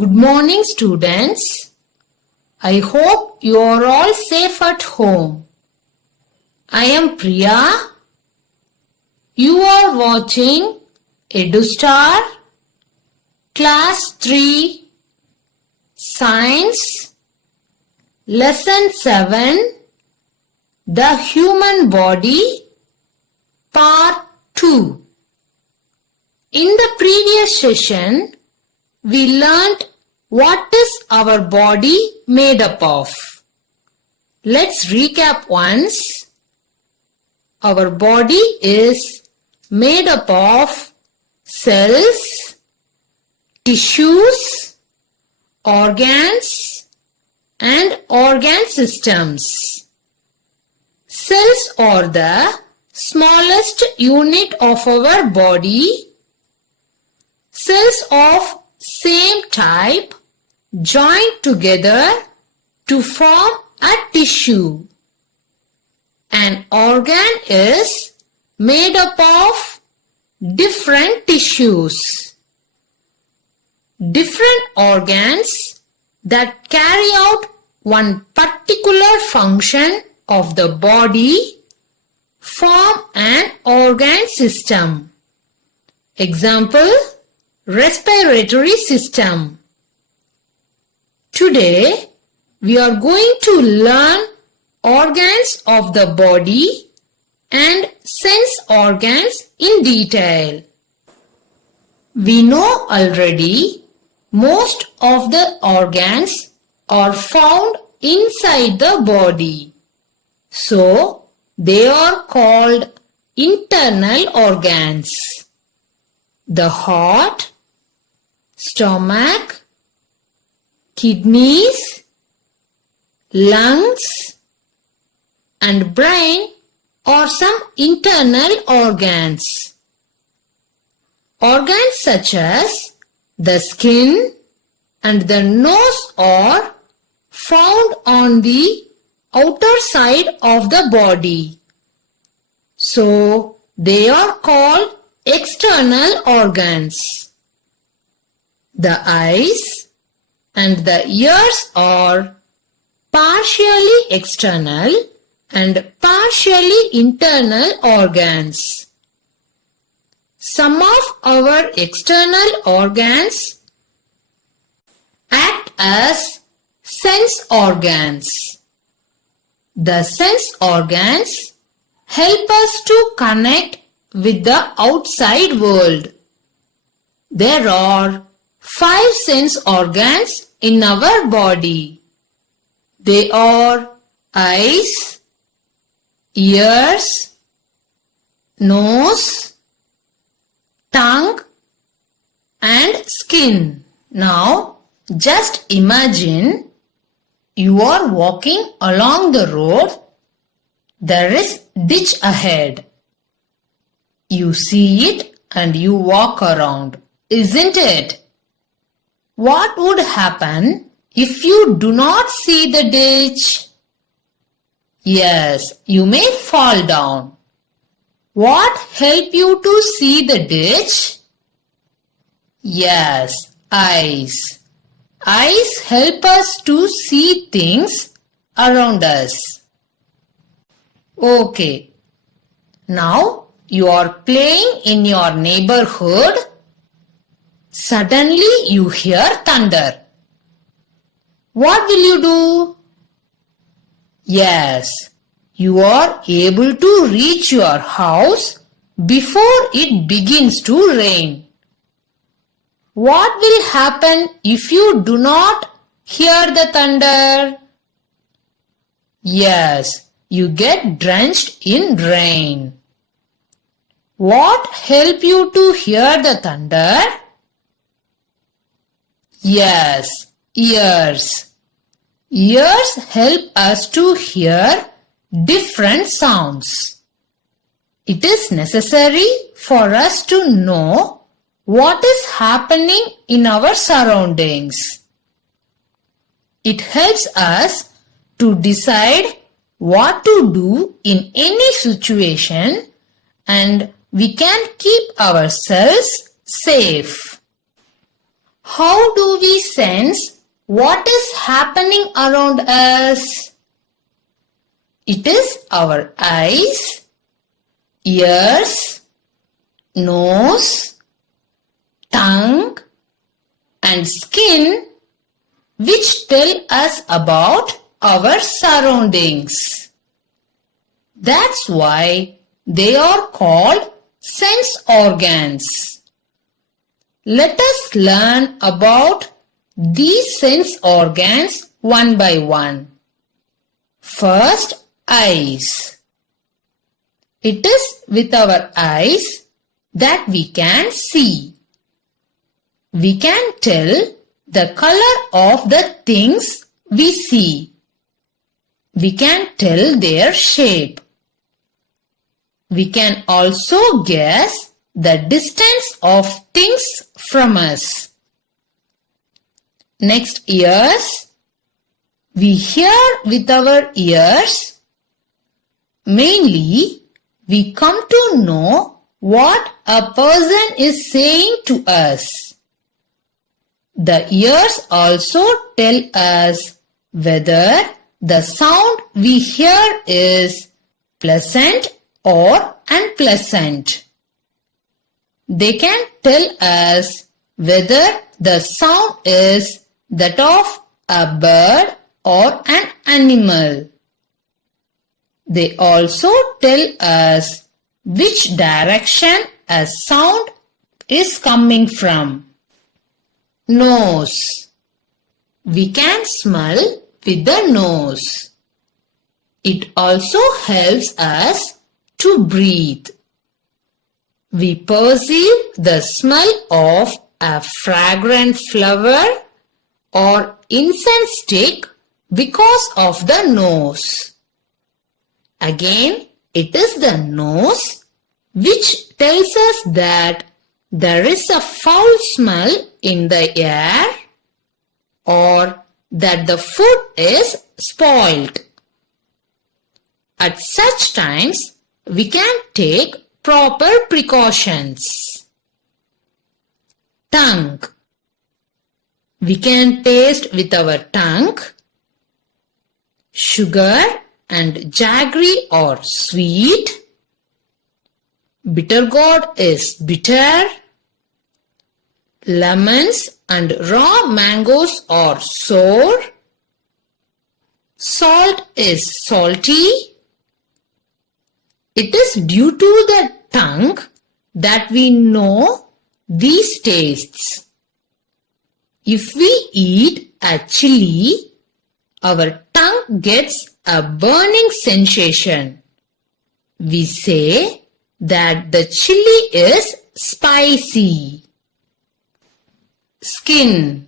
Good morning, students. I hope you are all safe at home. I am Priya. You are watching EduStar Class 3 Science Lesson 7 The Human Body Part 2. In the previous session, we learnt what is our body made up of. Let's recap once. Our body is made up of cells, tissues, organs, and organ systems. Cells are the smallest unit of our body. Cells of same type joined together to form a tissue. An organ is made up of different tissues. Different organs that carry out one particular function of the body form an organ system. Example, respiratory system. Today, we are going to learn organs of the body and sense organs in detail. We know already most of the organs are found inside the body. So, they are called internal organs. The heart, stomach, kidneys, lungs, and brain are some internal organs. Organs such as the skin and the nose are found on the outer side of the body. So, they are called external organs. The eyes and the ears are partially external and partially internal organs. Some of our external organs act as sense organs. The sense organs help us to connect with the outside world. There are 5 sense organs in our body. They are eyes, ears, nose, tongue, and skin. Now, just imagine you are walking along the road. There is ditch ahead. You see it and you walk around, isn't it? What would happen if you do not see the ditch? Yes, you may fall down. What help you to see the ditch? Yes, eyes. Eyes help us to see things around us. Okay. Now you are playing in your neighborhood. Suddenly you hear thunder. What will you do? Yes, you are able to reach your house before it begins to rain. What will happen if you do not hear the thunder? Yes, you get drenched in rain. What help you to hear the thunder? Yes, ears. Ears help us to hear different sounds. It is necessary for us to know what is happening in our surroundings. It helps us to decide what to do in any situation, and we can keep ourselves safe. How do we sense what is happening around us? It is our eyes, ears, nose, tongue, and skin which tell us about our surroundings. That's why they are called sense organs. Let us learn about these sense organs one by one. First, eyes. It is with our eyes that we can see. We can tell the color of the things we see. We can tell their shape. We can also guess the distance of things from us. Next, ears. We hear with our ears. Mainly, we come to know what a person is saying to us. The ears also tell us whether the sound we hear is pleasant or unpleasant. They can tell us whether the sound is that of a bird or an animal. They also tell us which direction a sound is coming from. Nose. We can smell with the nose. It also helps us to breathe. We perceive the smell of a fragrant flower or incense stick because of the nose. Again, it is the nose which tells us that there is a foul smell in the air or that the food is spoiled. At such times, we can take proper precautions. Tongue. We can taste with our tongue. Sugar and jaggery or sweet. Bitter gourd is bitter. Lemons and raw mangoes are sour. Salt is salty. It is due to the tongue that we know these tastes. If we eat a chili, our tongue gets a burning sensation. We say that the chili is spicy. Skin.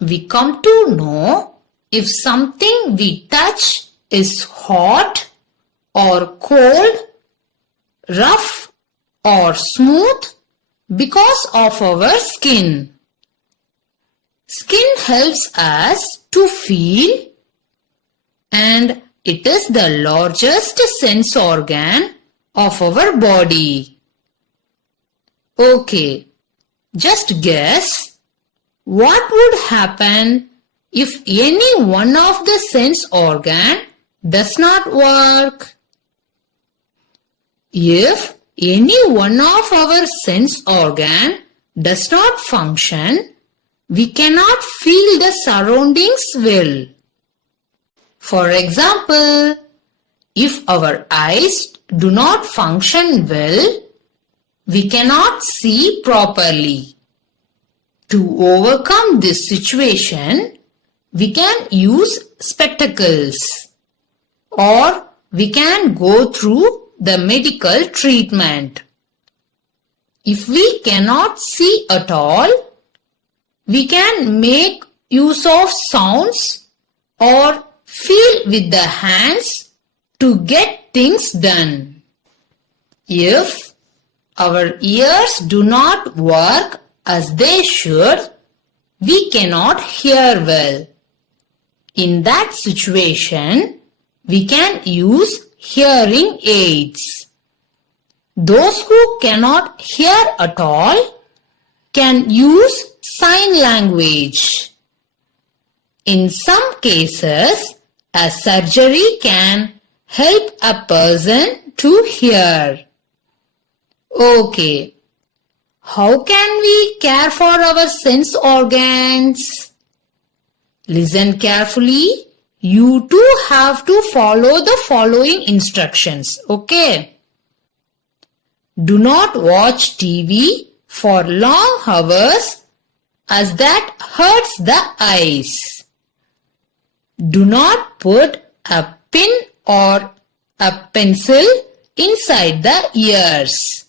We come to know if something we touch is hot or cold, rough or smooth because of our skin. Skin helps us to feel, and it is the largest sense organ of our body. Okay, just guess what would happen if any one of the sense organ does not work. If any one of our sense organ does not function, we cannot feel the surroundings well. For example, if our eyes do not function well, we cannot see properly. To overcome this situation, we can use spectacles or we can go through the medical treatment. If we cannot see at all, we can make use of sounds or feel with the hands to get things done. If our ears do not work as they should, we cannot hear well. In that situation, we can use hearing aids. Those who cannot hear at all can use sign language. In some cases, a surgery can help a person to hear. Okay, how can we care for our sense organs? Listen carefully. You too have to follow the following instructions. Okay. Do not watch TV for long hours as that hurts the eyes. Do not put a pin or a pencil inside the ears.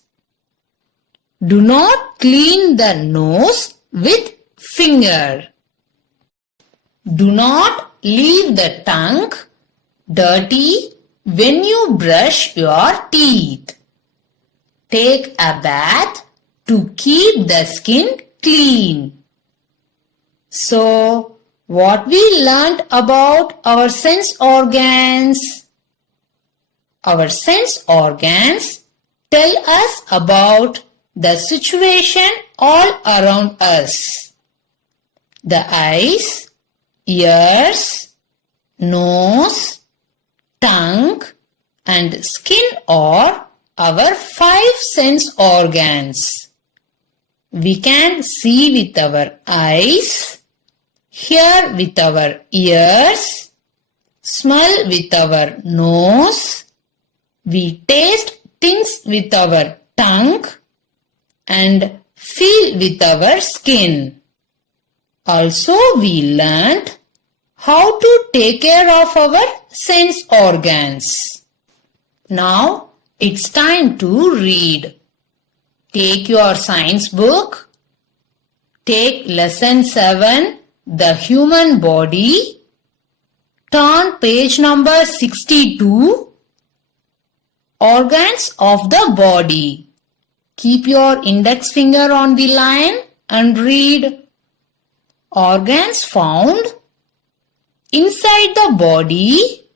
Do not clean the nose with finger. Do not leave the tongue dirty when you brush your teeth. Take a bath to keep the skin clean. So, what we learned about our sense organs? Our sense organs tell us about the situation all around us. The eyes, ears, nose, tongue, and skin are our 5 sense organs. We can see with our eyes, hear with our ears, smell with our nose, we taste things with our tongue, and feel with our skin. Also, we learned how to take care of our sense organs. Now, it's time to read. Take your science book. Take lesson 7, the human body. Turn page number 62. Organs of the body. Keep your index finger on the line and read. Organs found inside the body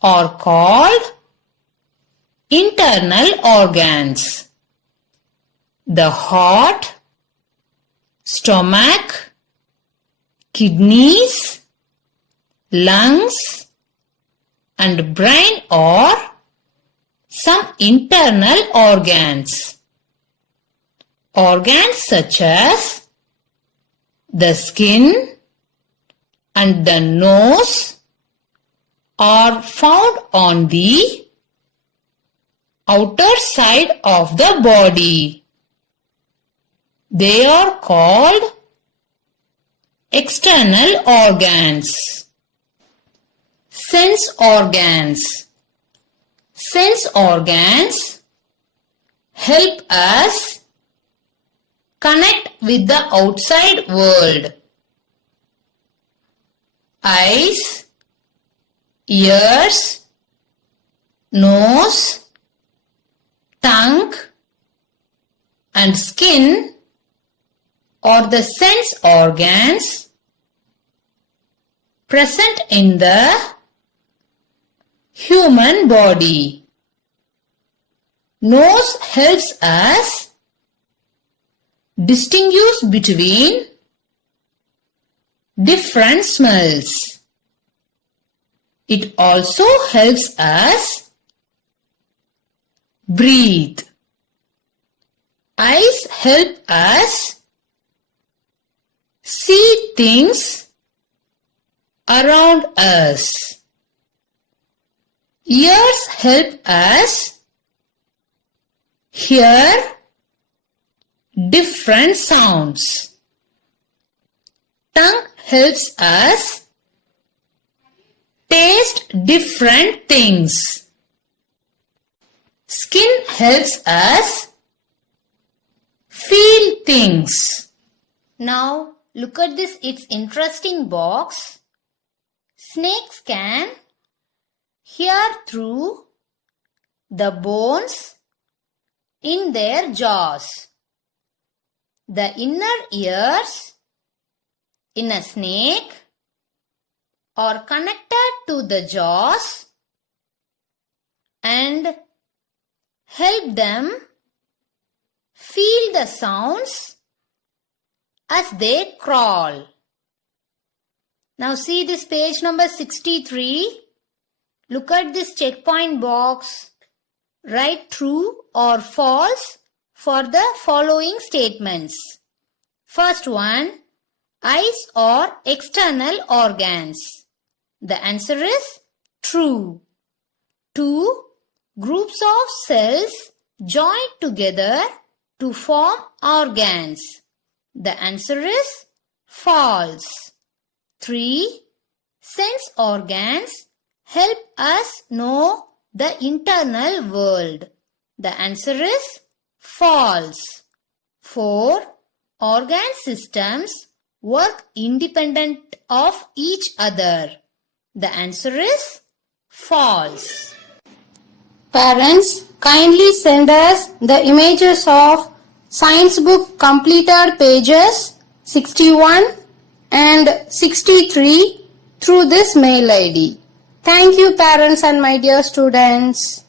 are called internal organs. The heart, stomach, kidneys, lungs, and brain are some internal organs. Organs such as the skin and the nose are found on the outer side of the body. They are called external organs. Sense organs. Sense organs help us connect with the outside world. Eyes, ears, nose, tongue, and skin are the sense organs present in the human body. Nose helps us distinguish between different smells. It also helps us breathe. Eyes help us see things around us. Ears help us hear different sounds. Tongue helps us taste different things. Skin helps us feel things. Now look at this, it's interesting box. Snakes can hear through the bones in their jaws. The inner ears in a snake are connected to the jaws and help them feel the sounds as they crawl. Now see this page number 63. Look at this checkpoint box. Write true or false for the following statements. First one, eyes are external organs. The answer is true. 2. Groups of cells join together to form organs. The answer is false. 3. Sense organs help us know the internal world. The answer is false. 4. Organ systems work independent of each other. The answer is false. Parents, kindly send us the images of science book completed pages 61 and 63 through this mail ID. Thank you, parents and my dear students.